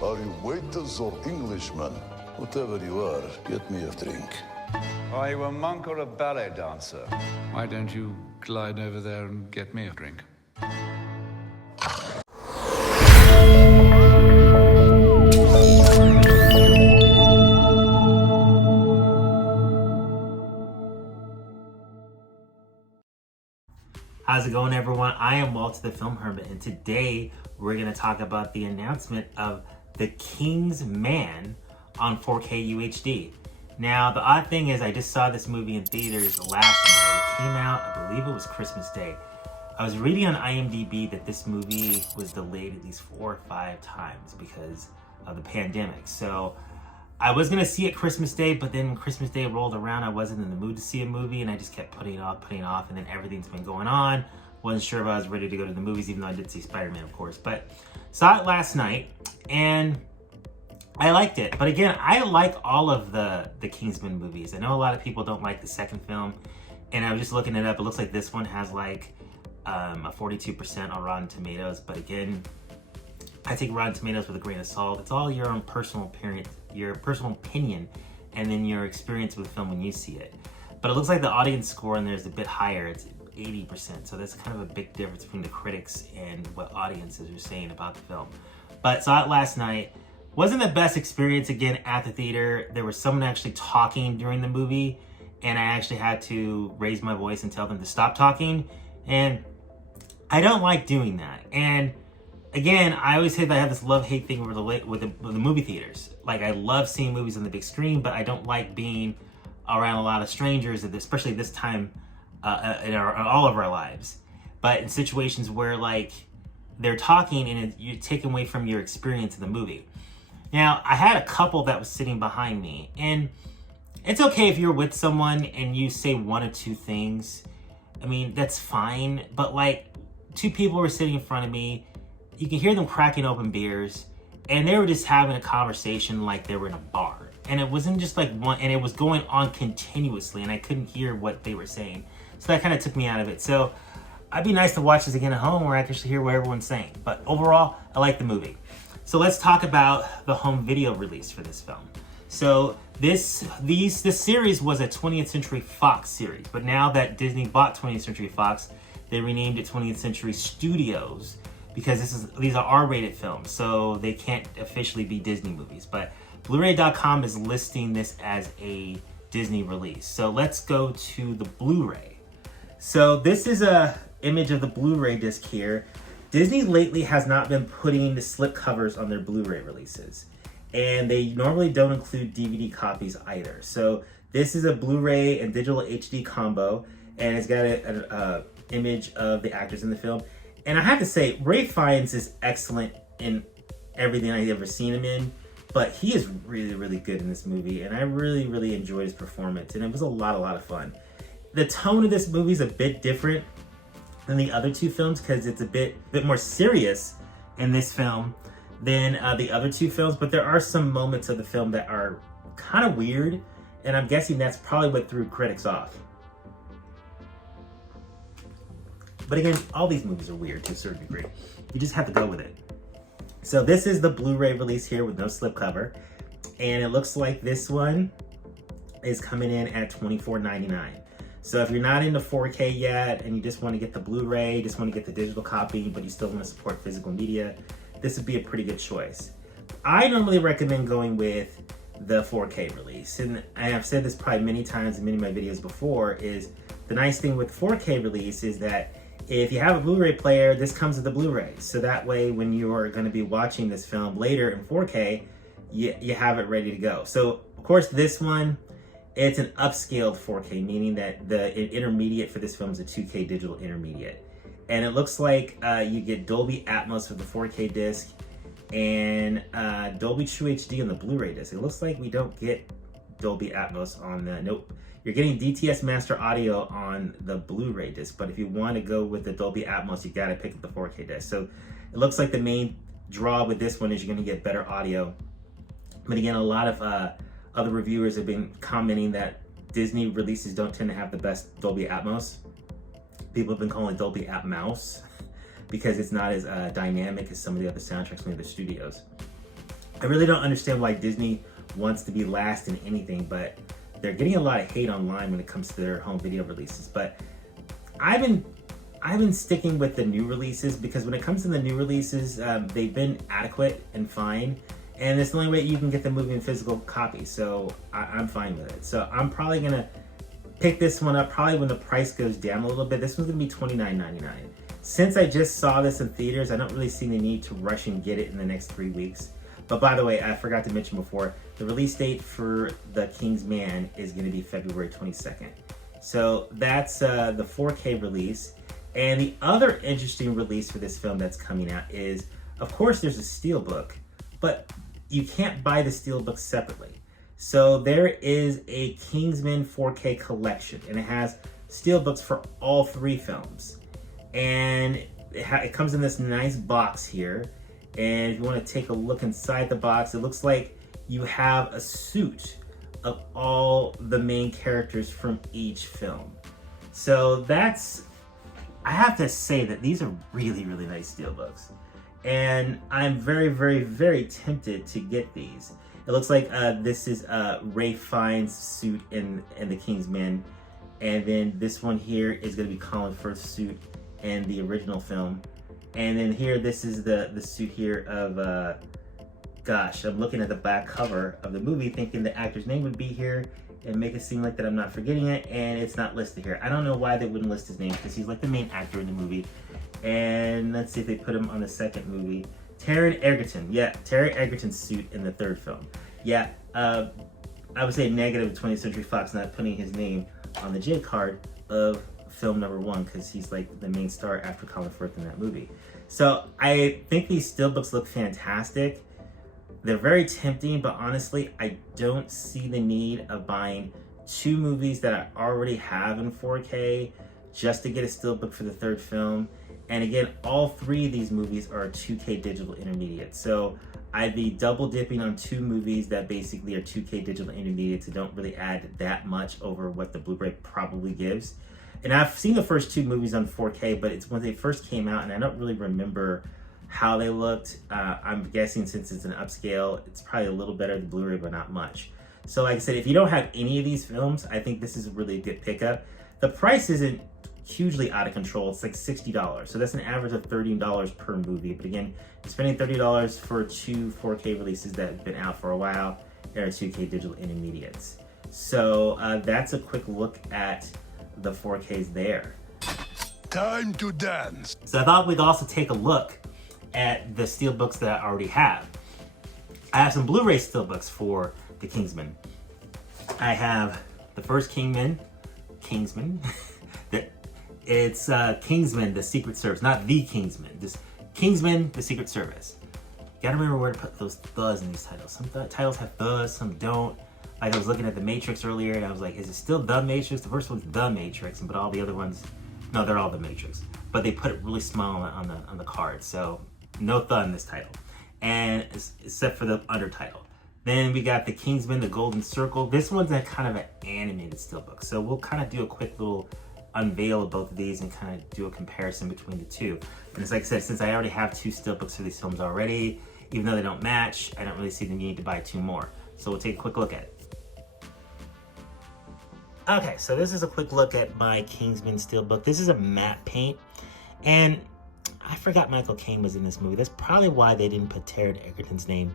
Are you waiters or Englishmen? Whatever you are, get me a drink. Are you a monk or a ballet dancer? Why don't you glide over there and get me a drink? How's it going, everyone? I am Walter the Film Hermit, and today we're going to talk about the announcement of The King's Man on 4K UHD. Now, the odd thing is I just saw this movie in theaters last night. It came out, I believe it was Christmas Day. I was reading on IMDb that this movie was delayed at least 4 or 5 times because of the pandemic. So I was going to see it Christmas Day, but then when Christmas Day rolled around, I wasn't in the mood to see a movie, and I just kept putting it off, and then everything's been going on. Wasn't sure if I was ready to go to the movies, even though I did see Spider-Man, of course. But saw it last night, and I liked it. But again, I like all of the Kingsman movies. I know a lot of people don't like the second film, and I was just looking it up. It looks like this one has like a 42% on Rotten Tomatoes. But again, I take Rotten Tomatoes with a grain of salt. It's all your own personal opinion, and then your experience with the film when you see it. But it looks like the audience score in there is a bit higher. It's 80%, so that's kind of a big difference between the critics and what audiences are saying about the film. But saw it last night. Wasn't the best experience again at the theater. There was someone actually talking during the movie, and I actually had to raise my voice and tell them to stop talking. And I don't like doing that. And again, I always say that I have this love-hate thing with the movie theaters. Like, I love seeing movies on the big screen, but I don't like being around a lot of strangers, especially this time in all of our lives. But in situations where, like, they're talking and you're taken away from your experience of the movie. Now, I had a couple that was sitting behind me, and it's okay if you're with someone and you say one or two things. I mean, that's fine. But, like, 2 people were sitting in front of me. You can hear them cracking open beers, and they were just having a conversation like they were in a bar. And it wasn't just like one, and it was going on continuously, and I couldn't hear what they were saying. So that kind of took me out of it. So I'd be nice to watch this again at home where I can actually hear what everyone's saying. But overall, I like the movie. So let's talk about the home video release for this film. So this series was a 20th Century Fox series, but now that Disney bought 20th Century Fox, they renamed it 20th Century Studios, because these are R-rated films, so they can't officially be Disney movies. But Bluray.com is listing this as a Disney release. So let's go to the Blu-ray. So this is a image of the Blu-ray disc here. Disney lately has not been putting the slip covers on their Blu-ray releases, and they normally don't include DVD copies either. So this is a Blu-ray and digital HD combo, and it's got an image of the actors in the film. And I have to say, Ralph Fiennes is excellent in everything I've ever seen him in, but he is really, really good in this movie, and I really, really enjoyed his performance, and it was a lot of fun. The tone of this movie is a bit different than the other 2 films because it's a bit more serious in this film than the other 2 films, but there are some moments of the film that are kind of weird, and I'm guessing that's probably what threw critics off. But again, all these movies are weird to a certain degree. You just have to go with it. So this is the Blu-ray release here with no slipcover. And it looks like this one is coming in at $24.99. So if you're not into 4K yet and you just want to get the Blu-ray, just want to get the digital copy, but you still want to support physical media, this would be a pretty good choice. I normally recommend going with the 4K release. And I have said this probably many times in many of my videos before, is the nice thing with 4K release is that if you have a Blu-ray player, this comes with the Blu-ray. So that way, when you are going to be watching this film later in 4K, you have it ready to go. So, of course, this one, it's an upscaled 4K, meaning that the intermediate for this film is a 2K digital intermediate. And it looks like you get Dolby Atmos with the 4K disc and Dolby True HD on the Blu-ray disc. It looks like we don't get Dolby Atmos on the, nope. You're getting DTS Master Audio on the Blu-ray disc, but if you want to go with the Dolby Atmos, you gotta pick up the 4K disc. So it looks like the main draw with this one is you're gonna get better audio. But again, a lot of other reviewers have been commenting that Disney releases don't tend to have the best Dolby Atmos. People have been calling it Dolby Atmos because it's not as dynamic as some of the other soundtracks from the other studios. I really don't understand why Disney wants to be last in anything, but they're getting a lot of hate online when it comes to their home video releases. But I've been sticking with the new releases because when it comes to the new releases, they've been adequate and fine, and it's the only way you can get the movie in physical copy. So I'm fine with it. So I'm probably gonna pick this one up probably when the price goes down a little bit. This one's gonna be $29.99. Since I just saw this in theaters, I don't really see the need to rush and get it in the next 3 weeks. But by the way, I forgot to mention before, the release date for The King's Man is going to be February 22nd. So that's the 4K release. And the other interesting release for this film that's coming out is, of course, there's a steelbook, but you can't buy the steelbook separately. So there is a Kingsman 4K collection, and it has steelbooks for all 3 films. And it comes in this nice box here. And if you want to take a look inside the box, it looks like you have a suit of all the main characters from each film. So I have to say that these are really, really nice steelbooks. And I'm very, very, very tempted to get these. It looks like this is Ralph Fiennes' suit in The King's Man. And then this one here is going to be Colin Firth's suit in the original film. And then here, this is the suit here of, gosh, I'm looking at the back cover of the movie thinking the actor's name would be here and make it seem like that I'm not forgetting it, and it's not listed here. I don't know why they wouldn't list his name because he's like the main actor in the movie. And let's see if they put him on the second movie. Taron Egerton. Yeah, Taron Egerton's suit in the 3rd film. Yeah, I would say negative 20th Century Fox not putting his name on the J card of film number 1 because he's like the main star after Colin Firth in that movie. So I think these steelbooks look fantastic. They're very tempting, but honestly, I don't see the need of buying 2 movies that I already have in 4K just to get a steelbook for the 3rd film. And again, all 3 of these movies are 2K digital intermediate. So I'd be double dipping on 2 movies that basically are 2K digital intermediates that don't really add that much over what the Blu-ray probably gives. And I've seen the first 2 movies on 4K, but it's when they first came out, and I don't really remember how they looked. I'm guessing since it's an upscale, it's probably a little better than Blu-ray, but not much. So like I said, if you don't have any of these films, I think this is a really good pickup. The price isn't hugely out of control. It's like $60. So that's an average of $13 per movie. But again, you're spending $30 for 2 4K releases that have been out for a while and are 2K digital intermediates. So that's a quick look at the 4Ks there. Time to dance. So I thought we'd also take a look at the steelbooks that I already have. I have some Blu-ray steelbooks for The Kingsman. I have the first Kingsman. It's Kingsman, the Secret Service, not The Kingsman. This Kingsman, the Secret Service. You gotta remember where to put those thes in these titles. Some titles have thes, some don't. Like I was looking at The Matrix earlier and I was like, is it still The Matrix? The first one's The Matrix, but all the other ones, no, they're all The Matrix. But they put it really small on the card, so no th in this title. And except for the undertitle. Then we got The Kingsman, the Golden Circle. This one's a kind of an animated steelbook. So we'll kind of do a quick little unveil of both of these and kind of do a comparison between the 2. And it's like I said, since I already have 2 steelbooks for these films already, even though they don't match, I don't really see the need to buy 2 more. So we'll take a quick look at it. Okay, so this is a quick look at my Kingsman steelbook. This is a matte paint, and I forgot Michael Caine was in this movie. That's probably why they didn't put Taron Egerton's name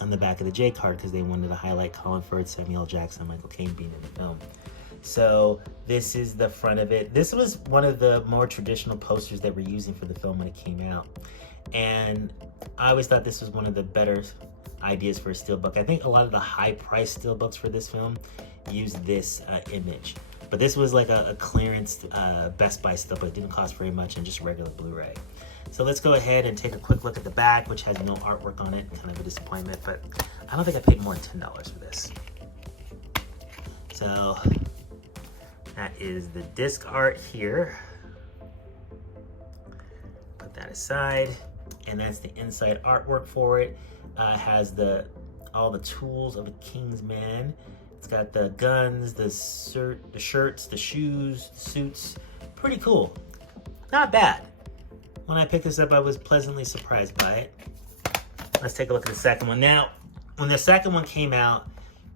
on the back of the J card, because they wanted to highlight Colin Firth, Samuel L. Jackson, Michael Caine being in the film. So this is the front of it. This was one of the more traditional posters they were using for the film when it came out. And I always thought this was one of the better ideas for a steelbook. I think a lot of the high-priced steelbooks for this film use this image. But this was like a clearance Best Buy steelbook. It didn't cost very much and just regular Blu-ray. So let's go ahead and take a quick look at the back, which has no artwork on it. Kind of a disappointment, but I don't think I paid more than $10 for this. So that is the disc art here. Put that aside. And that's the inside artwork for it. It has all the tools of a King's Man. It's got the guns, the shirts, the shoes, the suits. Pretty cool. Not bad. When I picked this up, I was pleasantly surprised by it. let's take a look at the second one. Now, when the second one came out,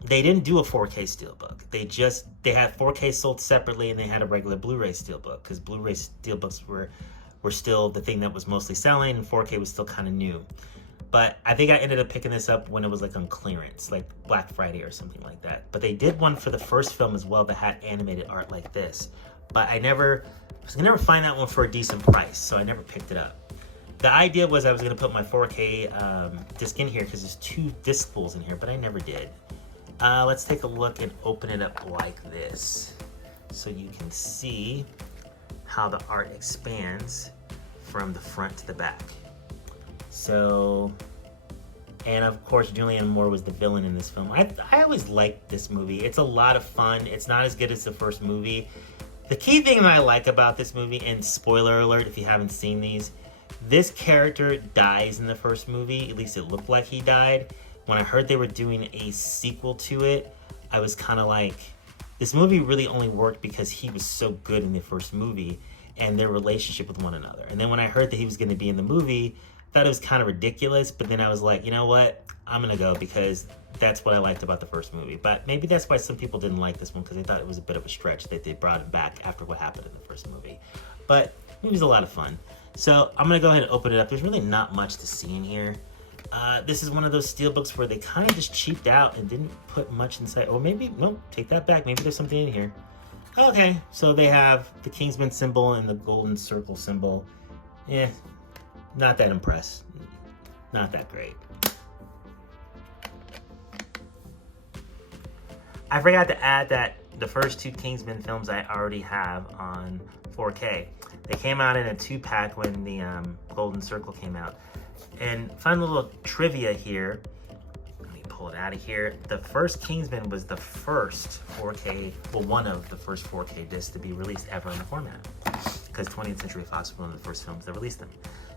they didn't do a 4K steelbook. They had 4K sold separately, and they had a regular Blu-ray steelbook, because Blu-ray steelbooks were still the thing that was mostly selling, and 4K was still kind of new. But I think I ended up picking this up when it was like on clearance, like Black Friday or something like that. But they did one for the first film as well that had animated art like this. But I was gonna never find that one for a decent price, so I never picked it up. The idea was I was gonna put my 4K disc in here because there's 2 disc spools in here, but I never did. Let's take a look and open it up like this, so you can see how the art expands from the front to the back. So, and of course, Julianne Moore was the villain in this film. I always liked this movie. It's a lot of fun. It's not as good as the first movie. The key thing that I like about this movie, and spoiler alert if you haven't seen these, this character dies in the first movie. At least it looked like he died. When I heard they were doing a sequel to it, I was kind of like, this movie really only worked because he was so good in the first movie and their relationship with one another. And then when I heard that he was going to be in the movie, I thought it was kind of ridiculous, but then I was like, you know what? I'm going to go because that's what I liked about the first movie. But maybe that's why some people didn't like this one, because they thought it was a bit of a stretch that they brought him back after what happened in the first movie. But it was a lot of fun. So I'm going to go ahead and open it up. There's really not much to see in here. This is one of those steelbooks where they kind of just cheaped out and didn't put much inside. Or maybe, no, take that back. Maybe there's something in here. Okay, so they have the Kingsman symbol and the golden circle symbol. Yeah, not that impressed. Not that great. I forgot to add that the first 2 Kingsman films I already have on 4K. They came out in a 2-pack when the Golden Circle came out. And fun little trivia here. Let me pull it out of here. The first Kingsman was the first 4K, well, one of the first 4K discs to be released ever in the format, because 20th Century Fox was one of the first films that released them.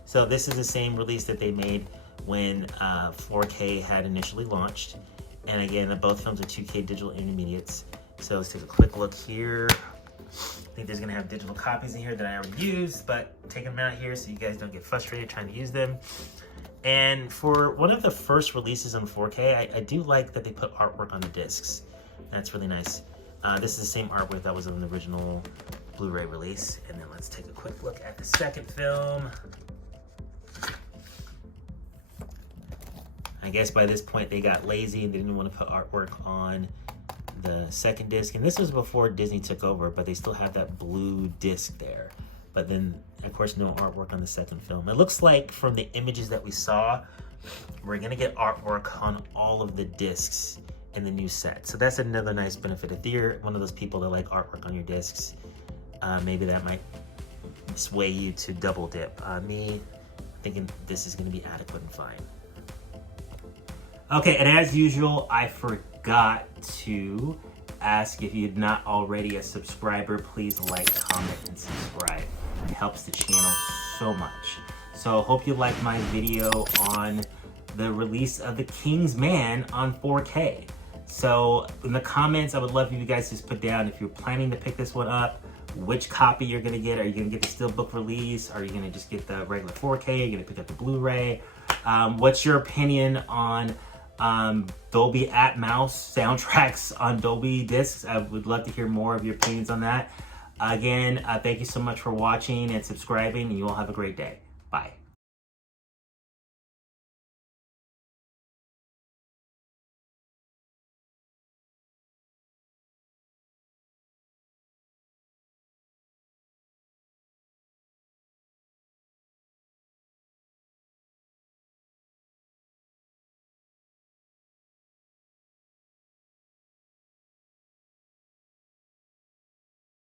So this is the same release that they made when 4K had initially launched. And again, both films are 2K digital intermediates. So let's take a quick look here. I think there's gonna have digital copies in here that I already used, but take them out here so you guys don't get frustrated trying to use them. And for one of the first releases on 4K, I do like that they put artwork on the discs. That's really nice. This is the same artwork that was on the original Blu-ray release. And then let's take a quick look at the second film. I guess by this point they got lazy and they didn't want to put artwork on the second disc. And this was before Disney took over, but they still have that blue disc there. But then, of course, no artwork on the second film. It looks like from the images that we saw, we're gonna get artwork on all of the discs in the new set. So that's another nice benefit. If you're one of those people that like artwork on your discs, maybe that might sway you to double dip. Me, thinking this is gonna be adequate and fine. Okay, and as usual, I forgot to ask if you're not already a subscriber, please like, comment, and subscribe. It helps the channel so much. So hope you like my video on the release of The King's Man on 4K. So in the comments, I would love if you guys just put down if you're planning to pick this one up, which copy you're gonna get. Are you gonna get the Steelbook release? Are you gonna just get the regular 4K? Are you gonna pick up the Blu-ray? What's your opinion on Dolby Atmos soundtracks on Dolby discs? I would love to hear more of your opinions on that. Again, thank you so much for watching and subscribing, and you all have a great day. Bye.